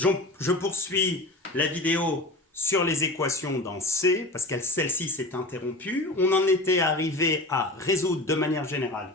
Je poursuis la vidéo sur les équations dans C, parce que celle-ci s'est interrompue. On en était arrivé à résoudre de manière générale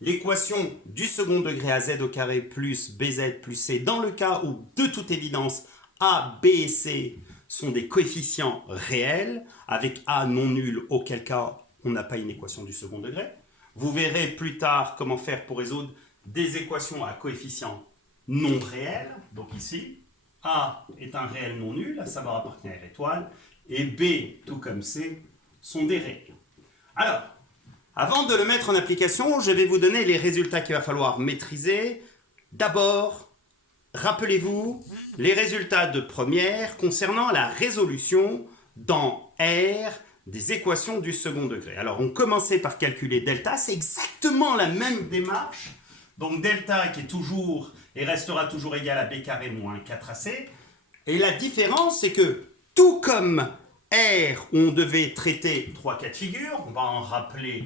l'équation du second degré à z au carré plus bz plus c, dans le cas où, de toute évidence, a, b et c sont des coefficients réels, avec a non nul, auquel cas on n'a pas une équation du second degré. Vous verrez plus tard comment faire pour résoudre des équations à coefficients non réels. Donc ici, a est un réel non nul, à savoir à partenaire étoile, et b, tout comme c, sont des réels. Alors, avant de le mettre en application, je vais vous donner les résultats qu'il va falloir maîtriser. D'abord, rappelez-vous les résultats de première concernant la résolution dans R des équations du second degré. Alors, on commençait par calculer delta, c'est exactement la même démarche. Donc, delta qui est toujours et restera toujours égal à b carré moins 4ac. Et la différence, c'est que tout comme R, on devait traiter trois cas de figure, on va en rappeler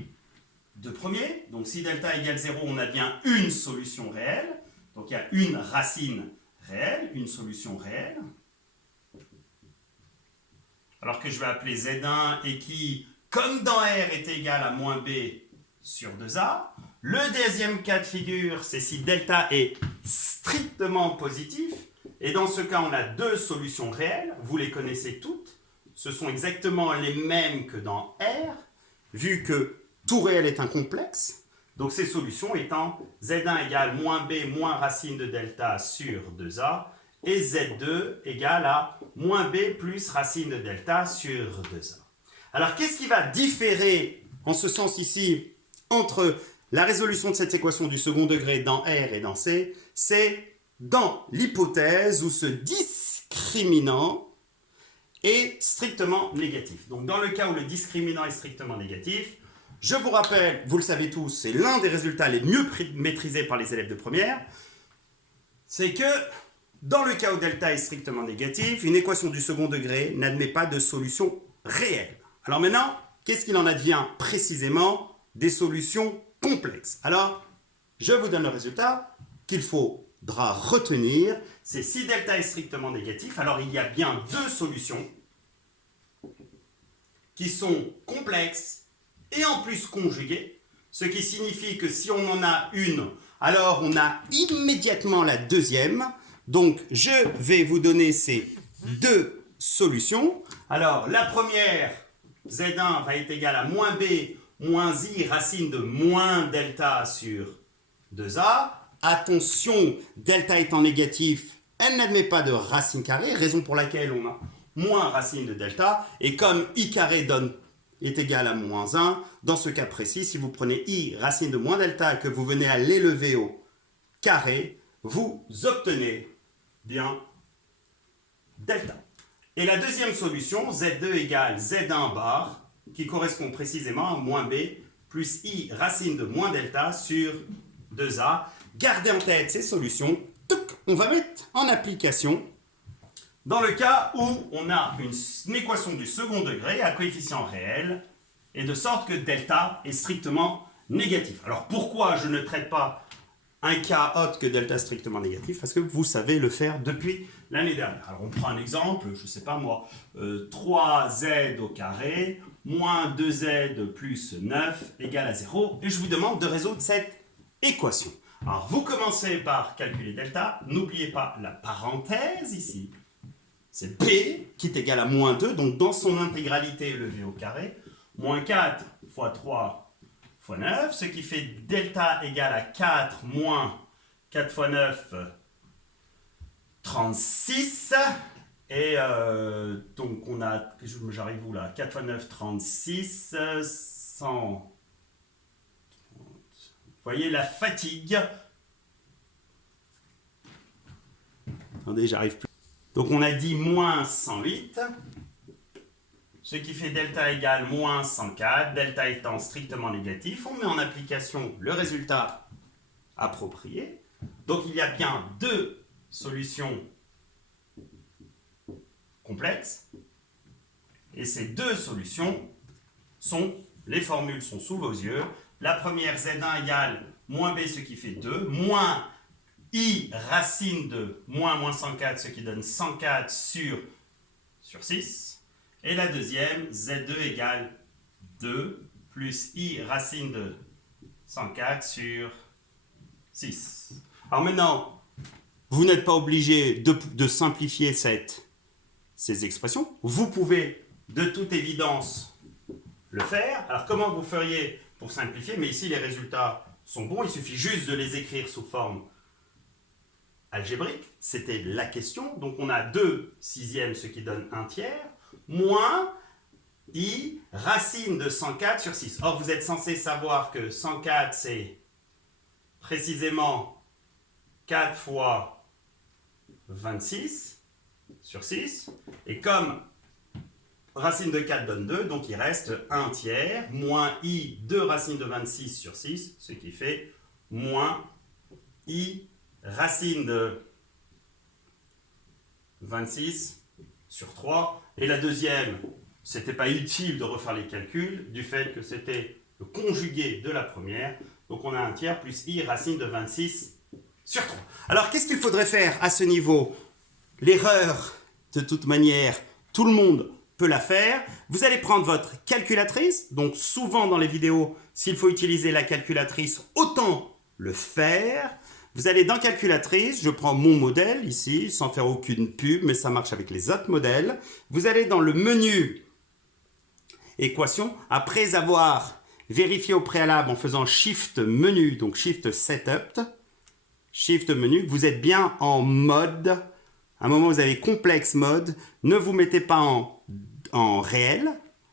deux premiers. Donc, si delta égale 0, on a bien une solution réelle. Donc, il y a une racine réelle, une solution réelle. Alors que je vais appeler Z1 et qui, comme dans R, est égal à moins B sur 2A. Le deuxième cas de figure, c'est si delta est strictement positif. Et dans ce cas, on a deux solutions réelles. Vous les connaissez toutes. Ce sont exactement les mêmes que dans R, vu que tout réel est un complexe. Donc ces solutions étant Z1 égale moins B moins racine de delta sur 2A et Z2 égale à moins B plus racine de delta sur 2A. Alors qu'est-ce qui va différer en ce sens ici entre la résolution de cette équation du second degré dans R et dans C? C'est dans l'hypothèse où ce discriminant est strictement négatif. Donc dans le cas où le discriminant est strictement négatif, je vous rappelle, vous le savez tous, c'est l'un des résultats les mieux maîtrisés par les élèves de première, c'est que dans le cas où delta est strictement négatif, une équation du second degré n'admet pas de solution réelle. Alors maintenant, qu'est-ce qu'il en advient précisément des solutions complexes? Alors, je vous donne le résultat qu'il faudra retenir, c'est si delta est strictement négatif, alors il y a bien deux solutions qui sont complexes et en plus conjuguées, ce qui signifie que si on en a une, alors on a immédiatement la deuxième. Donc je vais vous donner ces deux solutions. Alors la première, Z1 va être égal à moins B moins I racine de moins delta sur 2A. Attention, delta étant négatif, elle n'admet pas de racine carrée, raison pour laquelle on a moins racine de delta. Et comme I carré est égal à moins 1, dans ce cas précis, si vous prenez I racine de moins delta et que vous venez à l'élever au carré, vous obtenez bien delta. Et la deuxième solution, Z2 égale Z1 bar, qui correspond précisément à moins B plus I racine de moins delta sur 2A. Gardez en tête ces solutions, on va mettre en application dans le cas où on a une équation du second degré à coefficient réel et de sorte que delta est strictement négatif. Alors pourquoi je ne traite pas un cas autre que delta strictement négatif? Parce que vous savez le faire depuis l'année dernière. Alors on prend un exemple, je ne sais pas moi, 3z au carré moins 2z plus 9 égale à 0. Et je vous demande de résoudre cette équation. Alors vous commencez par calculer delta. N'oubliez pas la parenthèse ici. C'est B qui est égal à moins 2, donc dans son intégralité élevé au carré, moins 4 fois 3 fois 9, ce qui fait delta égale à 4 moins 4 fois 9, 36. Et donc on a, j'arrive où là, 4 fois 9, 36, 100. Vous voyez la fatigue. Attendez, j'arrive plus. Donc on a dit moins 108, ce qui fait delta égale moins 104, delta étant strictement négatif. On met en application le résultat approprié. Donc il y a bien deux solutions complexes. Et ces deux solutions les formules sont sous vos yeux. La première, Z1 égale moins B, ce qui fait 2, moins i racine de moins 104, ce qui donne 104 sur 6. Et la deuxième, z2 égale 2 plus i racine de 104 sur 6. Alors maintenant, vous n'êtes pas obligé de simplifier ces expressions. Vous pouvez de toute évidence le faire. Alors comment vous feriez pour simplifier? Mais ici les résultats sont bons, il suffit juste de les écrire sous forme algébrique. C'était la question. Donc on a 2 sixièmes, ce qui donne 1 tiers, moins i racine de 104 sur 6. Or vous êtes censé savoir que 104 c'est précisément 4 fois 26 sur 6. Et comme racine de 4 donne 2, donc il reste 1 tiers, moins i de racine de 26 sur 6, ce qui fait moins i racine de 26 sur 3. Et la deuxième, c'était pas utile de refaire les calculs, du fait que c'était le conjugué de la première. Donc on a 1 tiers plus i racine de 26 sur 3. Alors qu'est-ce qu'il faudrait faire à ce niveau? L'erreur, de toute manière, tout le monde peut la faire. Vous allez prendre votre calculatrice. Donc souvent dans les vidéos, s'il faut utiliser la calculatrice, autant le faire. Vous allez dans calculatrice, je prends mon modèle ici, sans faire aucune pub, mais ça marche avec les autres modèles. Vous allez dans le menu équation, après avoir vérifié au préalable en faisant Shift menu, donc Shift Setup, Shift menu, vous êtes bien en mode. À un moment, vous avez complexe mode. Ne vous mettez pas en réel,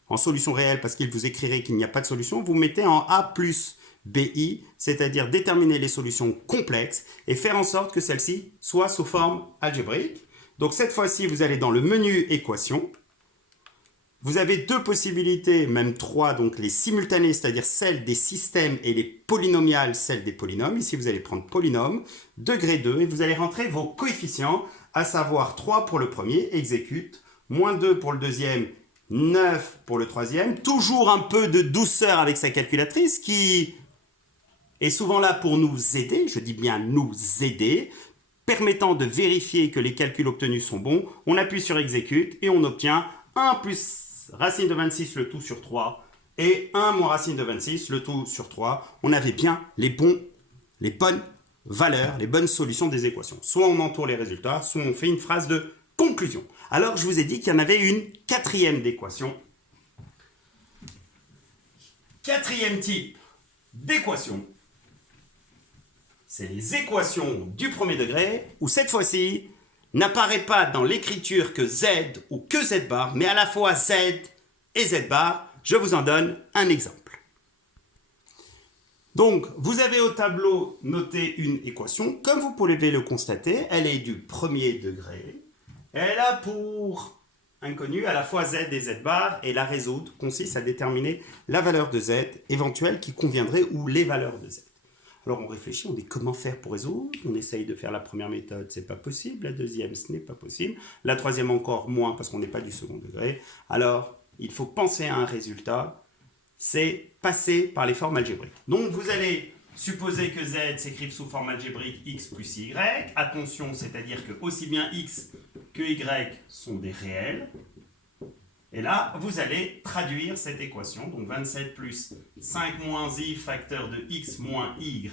en solution réelle, parce qu'il vous écrirait qu'il n'y a pas de solution. Vous mettez en A plus BI, c'est-à-dire déterminer les solutions complexes et faire en sorte que celles-ci soient sous forme algébrique. Donc cette fois-ci, vous allez dans le menu équation. Vous avez 2 possibilités, même 3, donc les simultanées, c'est-à-dire celles des systèmes, et les polynomiales, celles des polynômes. Ici, vous allez prendre polynôme, degré 2, et vous allez rentrer vos coefficients, à savoir 3 pour le premier, exécute, moins 2 pour le deuxième, 9 pour le troisième. Toujours un peu de douceur avec sa calculatrice qui est souvent là pour nous aider, je dis bien nous aider, permettant de vérifier que les calculs obtenus sont bons. On appuie sur exécute et on obtient 1 plus racine de 26 le tout sur 3 et 1 moins racine de 26 le tout sur 3. On avait bien les bonnes valeurs, les bonnes solutions des équations. Soit on entoure les résultats, soit on fait une phrase de conclusion. Alors je vous ai dit qu'il y en avait une 4e d'équation. 4e type d'équation, c'est les équations du premier degré, où cette fois-ci, n'apparaît pas dans l'écriture que z ou que z bar, mais à la fois z et z bar. Je vous en donne un exemple. Donc, vous avez au tableau noté une équation. Comme vous pouvez le constater, elle est du premier degré. Elle a pour inconnu à la fois z et z bar, et la résoudre consiste à déterminer la valeur de z éventuelle qui conviendrait ou les valeurs de z. Alors on réfléchit, on dit comment faire pour résoudre. On essaye de faire la première méthode, c'est pas possible. La deuxième, ce n'est pas possible. La troisième encore moins parce qu'on n'est pas du second degré. Alors il faut penser à un résultat, c'est passer par les formes algébriques. Donc vous allez supposer que z s'écrive sous forme algébrique x plus y. Attention, c'est-à-dire que aussi bien x que y sont des réels. Et là, vous allez traduire cette équation, donc 27 plus 5 moins i facteur de x moins iy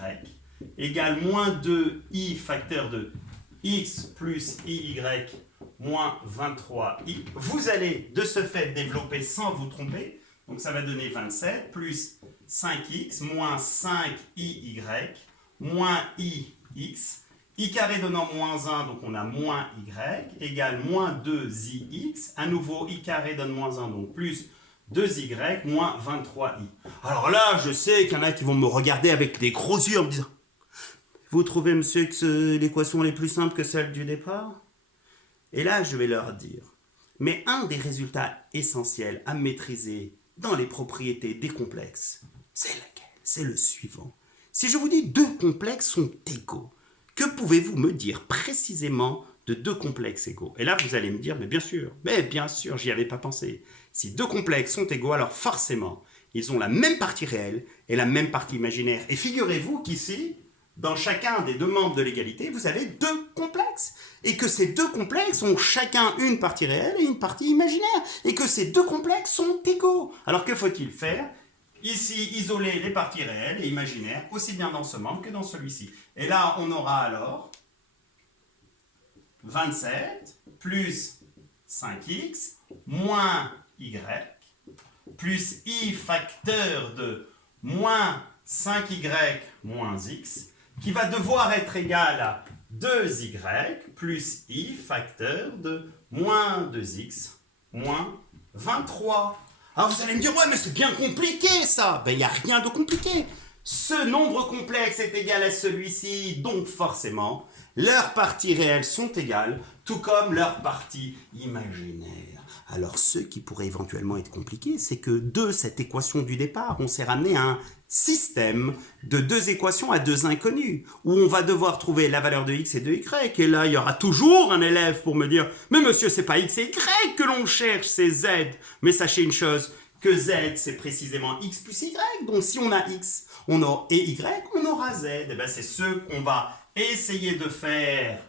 égale moins 2i facteur de x plus iy moins 23i. Vous allez de ce fait développer sans vous tromper, donc ça va donner 27 plus 5x moins 5iy moins ix. I carré donnant moins 1, donc on a moins y, égale moins 2ix. À nouveau, i carré donne moins 1, donc plus 2y, moins 23i. Alors là, je sais qu'il y en a qui vont me regarder avec des gros yeux en me disant « Vous trouvez, monsieur, que l'équation est plus simple que celle du départ ?» Et là, je vais leur dire « Mais un des résultats essentiels à maîtriser dans les propriétés des complexes, c'est laquelle? C'est le suivant. Si je vous dis 2 complexes sont égaux, que pouvez-vous me dire précisément de 2 complexes égaux? Et là, vous allez me dire, mais bien sûr, j'y avais pas pensé. Si 2 complexes sont égaux, alors forcément, ils ont la même partie réelle et la même partie imaginaire. Et figurez-vous qu'ici, dans chacun des deux membres de l'égalité, vous avez deux complexes. Et que ces deux complexes ont chacun une partie réelle et une partie imaginaire. Et que ces deux complexes sont égaux. Alors que faut-il faire? Ici, isoler les parties réelles et imaginaires, aussi bien dans ce membre que dans celui-ci. Et là, on aura alors 27 plus 5x moins y plus i facteur de moins 5y moins x qui va devoir être égal à 2y plus i facteur de moins 2x moins 23. Alors vous allez me dire, ouais mais c'est bien compliqué ça. Ben il n'y a rien de compliqué. Ce nombre complexe est égal à celui-ci, donc forcément, leurs parties réelles sont égales, tout comme leurs parties imaginaires. Alors ce qui pourrait éventuellement être compliqué, c'est que de cette équation du départ, on s'est ramené à un système de deux équations à deux inconnus, où on va devoir trouver la valeur de x et de y, et là il y aura toujours un élève pour me dire « Mais monsieur, c'est pas x et y que l'on cherche, c'est z !» Mais sachez une chose, que z c'est précisément x plus y, donc si on a x et y, on aura z. Et bien c'est ce qu'on va essayer de faire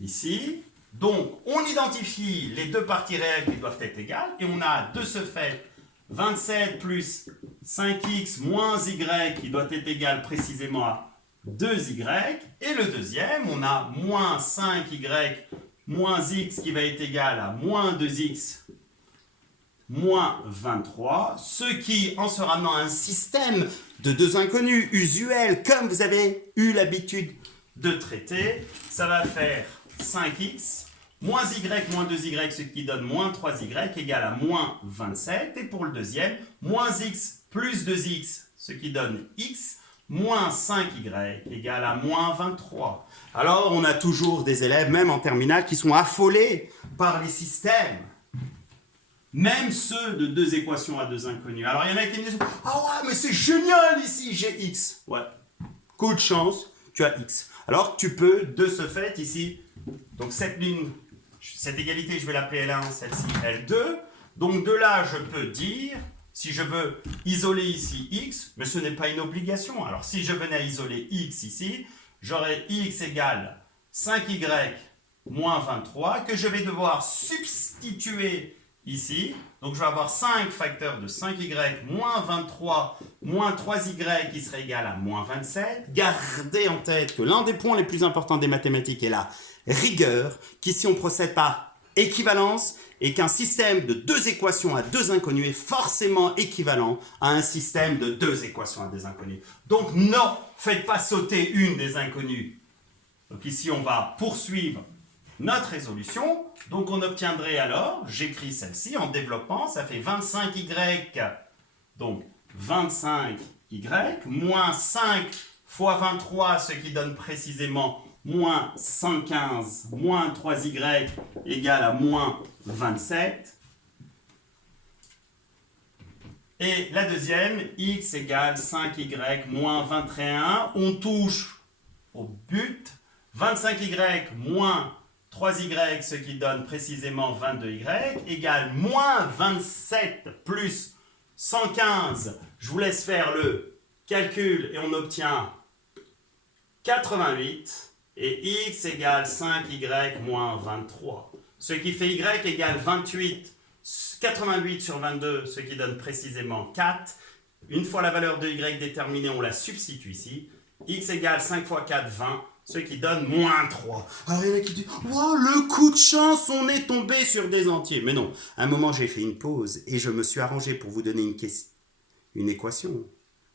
ici. Donc, on identifie les deux parties réelles qui doivent être égales, et on a de ce fait 27 plus 5x moins y qui doit être égal précisément à 2y, et le deuxième, on a moins 5y moins x qui va être égal à moins 2x moins 23, ce qui, en se ramenant à un système de deux inconnus usuels, comme vous avez eu l'habitude de traiter, ça va faire 5x moins y moins 2y, ce qui donne moins 3y, égale à moins 27. Et pour le deuxième, moins x plus 2x, ce qui donne x, moins 5y, égale à moins 23. Alors, on a toujours des élèves, même en terminale, qui sont affolés par les systèmes. Même ceux de deux équations à deux inconnus. Alors, il y en a qui me disent « Ah ouais, mais c'est génial ici, j'ai x. » Ouais, coup de chance, tu as x. Alors, tu peux, de ce fait, ici, donc cette ligne, cette égalité, je vais l'appeler L1, celle-ci L2. Donc, de là, je peux dire, si je veux isoler ici x, mais ce n'est pas une obligation. Alors, si je venais à isoler x ici, j'aurais x égale 5y moins 23, que je vais devoir substituer ici. Donc, je vais avoir 5 facteurs de 5y moins 23 moins 3y qui serait égal à moins 27. Gardez en tête que l'un des points les plus importants des mathématiques est la rigueur, qu'ici on procède par équivalence et qu'un système de deux équations à deux inconnus est forcément équivalent à un système de deux équations à deux inconnus. Donc, non, faites pas sauter une des inconnues. Donc ici, on va poursuivre notre résolution. Donc on obtiendrait alors, j'écris celle-ci en développant, ça fait 25y, donc 25y, moins 5 fois 23, ce qui donne précisément moins 115, moins 3y égale à moins 27. Et la deuxième, x égale 5y moins 21. On touche au but. 25y moins 3y, ce qui donne précisément 22y, égale moins 27 plus 115. Je vous laisse faire le calcul et on obtient 88. Et x égale 5y moins 23. Ce qui fait y égale 28. 88 sur 22, ce qui donne précisément 4. Une fois la valeur de y déterminée, on la substitue ici. X égale 5 fois 4, 20. Ce qui donne moins 3. Alors il y en a qui disent « Wow, le coup de chance, on est tombé sur des entiers !» Mais non, à un moment j'ai fait une pause et je me suis arrangé pour vous donner une équation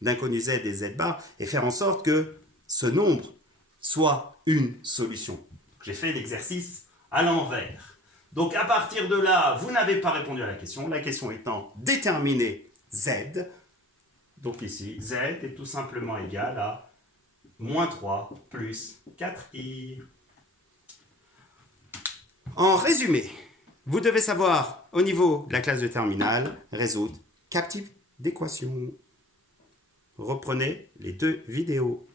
d'inconnu z et z bar et faire en sorte que ce nombre soit une solution. J'ai fait l'exercice à l'envers. Donc à partir de là, vous n'avez pas répondu à la question étant déterminer z. Donc ici, z est tout simplement égal à moins 3 plus 4i. En résumé, vous devez savoir, au niveau de la classe de terminale, résoudre 4 types d'équations. Reprenez les 2 vidéos.